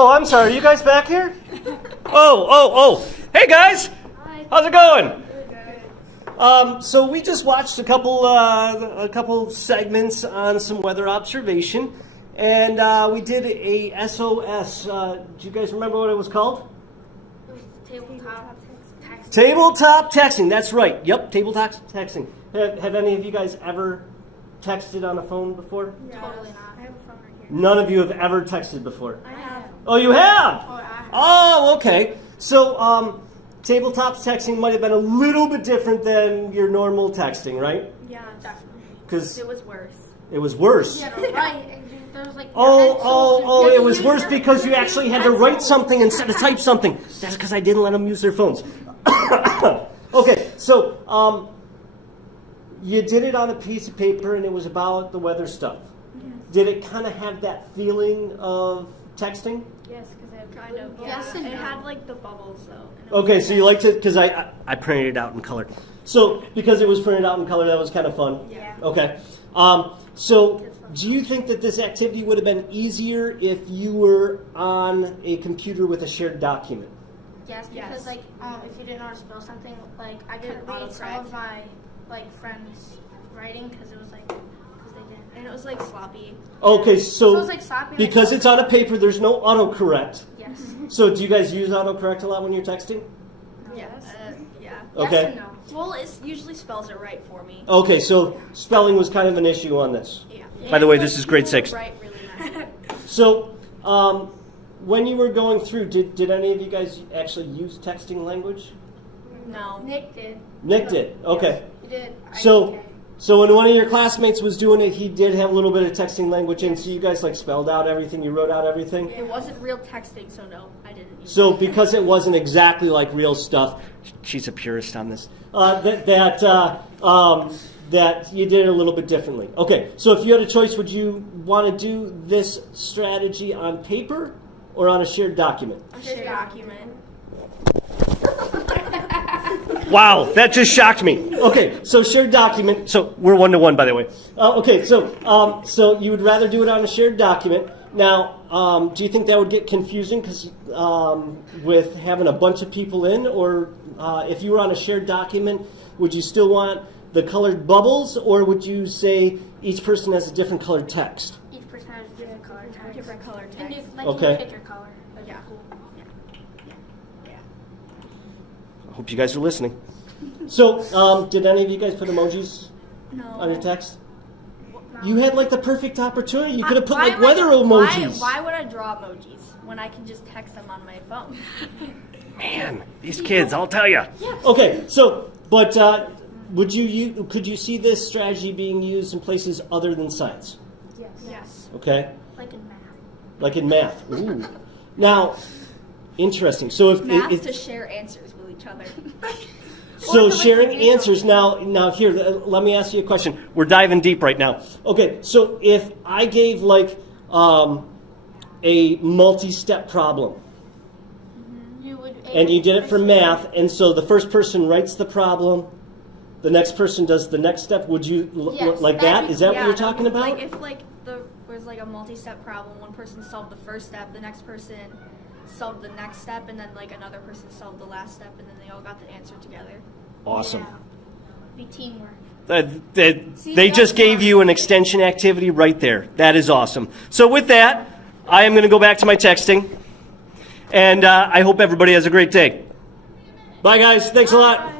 Oh, I'm sorry. Are you guys back here? Oh. Hey, guys. Hi. How's it going? Good. So we just watched a couple segments on some weather observation, and we did a SOS. Do you guys remember what it was called? Tabletop text. Tabletop texting. That's right. Yep, tabletop texting. Have any of you guys ever texted on a phone before? Yes. Totally not. I have a phone right here. None of you have ever texted before. I have. Oh, you have? Oh, I have. Oh, okay. So, tabletop texting might have been a little bit different than your normal texting, right? Yeah, definitely. Because It was worse. it was worse. Yeah, right. And there was like Oh, it was worse because you actually had to write something instead of type something. That's because I didn't let them use their phones. Okay, so you did it on a piece of paper and it was about the weather stuff. Yes. Did it kind of have that feeling of texting? Yes, because it kind of. Yes, and it had like the bubbles though. Okay, so you liked it because I printed it out in color. So because it was printed out in color, that was kind of fun. Yeah. Okay. So do you think that this activity would have been easier if you were on a computer with a shared document? Yes, because like if you didn't know how to spell something, like I could read some of my like friends' writing because it was like because they didn't, and it was like sloppy. Okay, So it so was like sloppy. because it's on a paper, there's no autocorrect. Yes. So do you guys use autocorrect a lot when you're texting? Yes. Yeah. Okay. Yes and no. Well, it usually spells it right for me. Okay, so spelling was kind of an issue on this. Yeah. By the way, And, this like, is grade people 6. Write really nice. So when you were going through, did any of you guys actually use texting language? No. Nick did. Nick did. Okay. He did. So when one of your classmates was doing it, he did have a little bit of texting language in. So you guys like spelled out everything, you wrote out everything. It wasn't real texting, so no, I didn't use So because it wasn't exactly like real stuff, she's a purist on this. That you did it a little bit differently. Okay. So if you had a choice, would you want to do this strategy on paper or on a shared document? it. Shared document. Wow, that just shocked me. Okay, so shared document. So we're 1-to-1, by the way. Okay, so you would rather do it on a shared document. Now, do you think that would get confusing because with having a bunch of people in, or if you were on a shared document, would you still want the colored bubbles, or would you say each person has a different colored text? Each person has a different color text. Different color And text. you, like Okay. you pick your color. That'd be Yeah. cool. I hope you guys are listening. So, did any of you guys put emojis No. on your text? You had like the perfect opportunity. You could have put Why like would I- weather emojis. Why would I draw emojis when I can just text them on my phone? Man, these kids, I'll tell you. Okay, so, but could you see this strategy being used in places other than science? Yes. Yes. Okay, Like in math. like in math. Ooh. Now, interesting. So Math if to share answers with each other. so sharing answers now here, let me ask you a question. We're diving deep right now. Okay, so if I gave like a multi-step problem, You would. and you did it for math, and so the first person writes the problem, the next person does the next step, would you Yes, like that'd that? be Is that Yeah, what you're talking about? Like if like there was like a multi-step problem, one person solved the first step, the next person solved the next step, and then like another person solved the last step, and then they all got the answer together. Awesome. Be teamwork. They just gave you an extension activity right there. That is awesome. So with that, I am going to go back to my texting, and I hope everybody has a great day. Bye, guys. Thanks a lot.